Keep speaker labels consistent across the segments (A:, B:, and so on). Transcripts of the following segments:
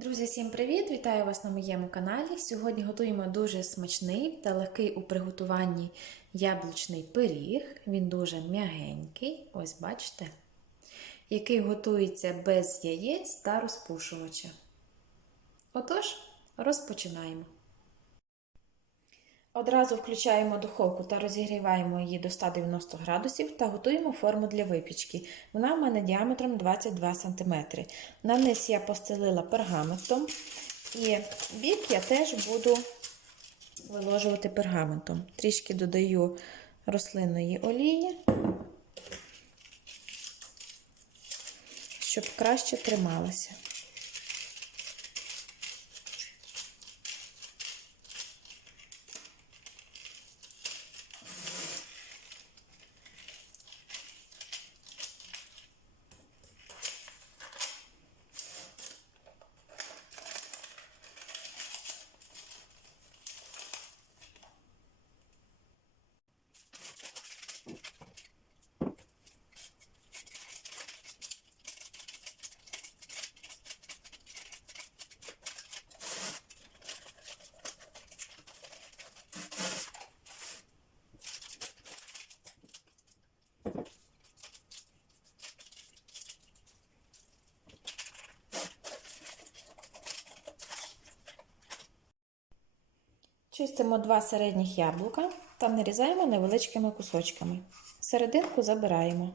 A: Друзі, всім привіт! Вітаю вас на моєму каналі. Сьогодні готуємо дуже смачний та легкий у приготуванні яблучний пиріг. Він дуже м'ягенький, ось бачите, який готується без яєць та розпушувача. Отож, розпочинаємо. Одразу включаємо духовку та розігріваємо її до 190 градусів та готуємо форму для випічки. Вона в мене діаметром 22 см. На низ я постелила пергаментом і бік я теж буду виложувати пергаментом. Трішки додаю рослинної олії, щоб краще трималася. Чистимо два середніх яблука та нарізаємо невеличкими кусочками. Серединку забираємо.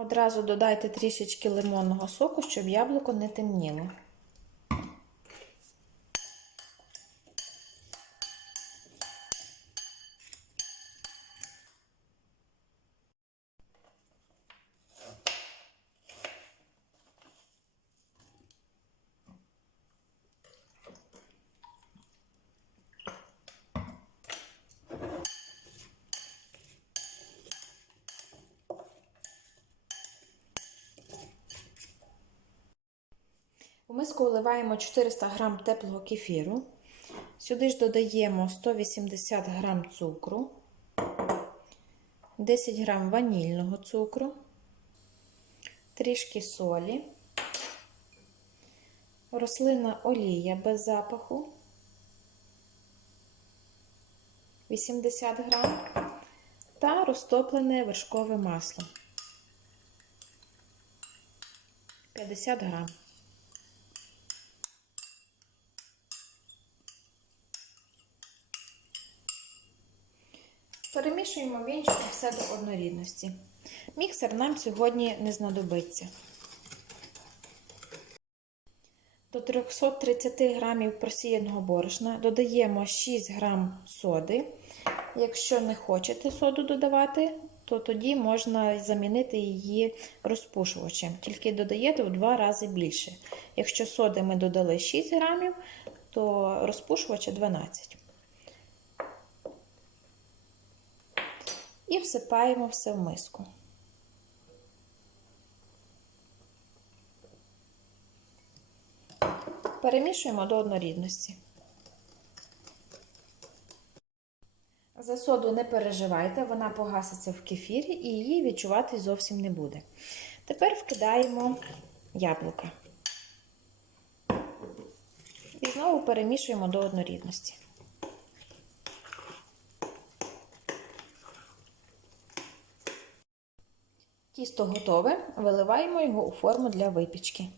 A: Одразу додайте трішечки лимонного соку, щоб яблуко не темніло. Миску вливаємо 400 г теплого кефіру. Сюди ж додаємо 180 г цукру, 10 г ванільного цукру, трішки солі, рослинна олія без запаху, 80 г та розтоплене вершкове масло 50 грам. Перемішуємо вінчиком все до однорідності. Міксер нам сьогодні не знадобиться. До 330 г просіяного борошна додаємо 6 г соди. Якщо не хочете соду додавати, то тоді можна замінити її розпушувачем, тільки додаєте в 2 рази більше. Якщо соди ми додали 6 грамів, то розпушувача 12 і всипаємо все в миску. Перемішуємо до однорідності. За соду не переживайте, вона погаситься в кефірі і її відчувати зовсім не буде. Тепер вкидаємо яблука. І знову перемішуємо до однорідності. Тісто готове, виливаємо його у форму для випічки.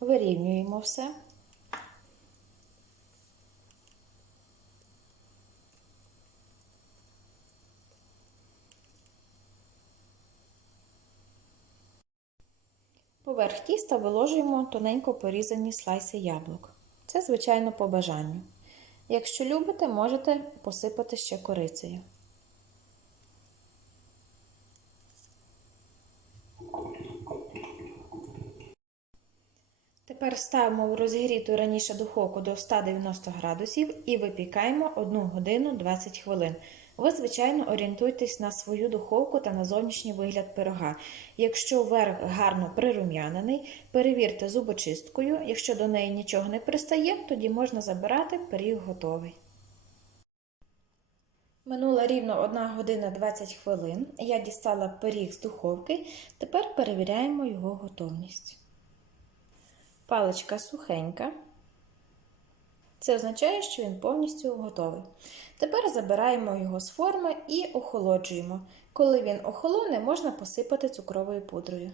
A: Вирівнюємо все. Поверх тіста виложуємо тоненько порізані слайси яблук. Це, звичайно, по бажанню. Якщо любите, можете посипати ще корицею. Тепер ставимо в розігріту раніше духовку до 190 градусів і випікаємо 1 годину 20 хвилин. Ви, звичайно, орієнтуйтесь на свою духовку та на зовнішній вигляд пирога. Якщо верх гарно прирум'янений, перевірте зубочисткою. Якщо до неї нічого не пристає, тоді можна забирати, пиріг готовий. Минула рівно 1 година 20 хвилин. Я дістала пиріг з духовки. Тепер перевіряємо його готовність. Паличка сухенька. Це означає, що він повністю готовий. Тепер забираємо його з форми і охолоджуємо. Коли він охолоне, можна посипати цукровою пудрою.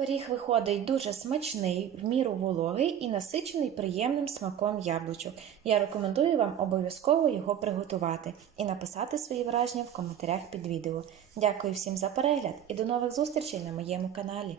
A: Пиріг виходить дуже смачний, в міру вологий і насичений приємним смаком яблучок. Я рекомендую вам обов'язково його приготувати і написати свої враження в коментарях під відео. Дякую всім за перегляд і до нових зустрічей на моєму каналі.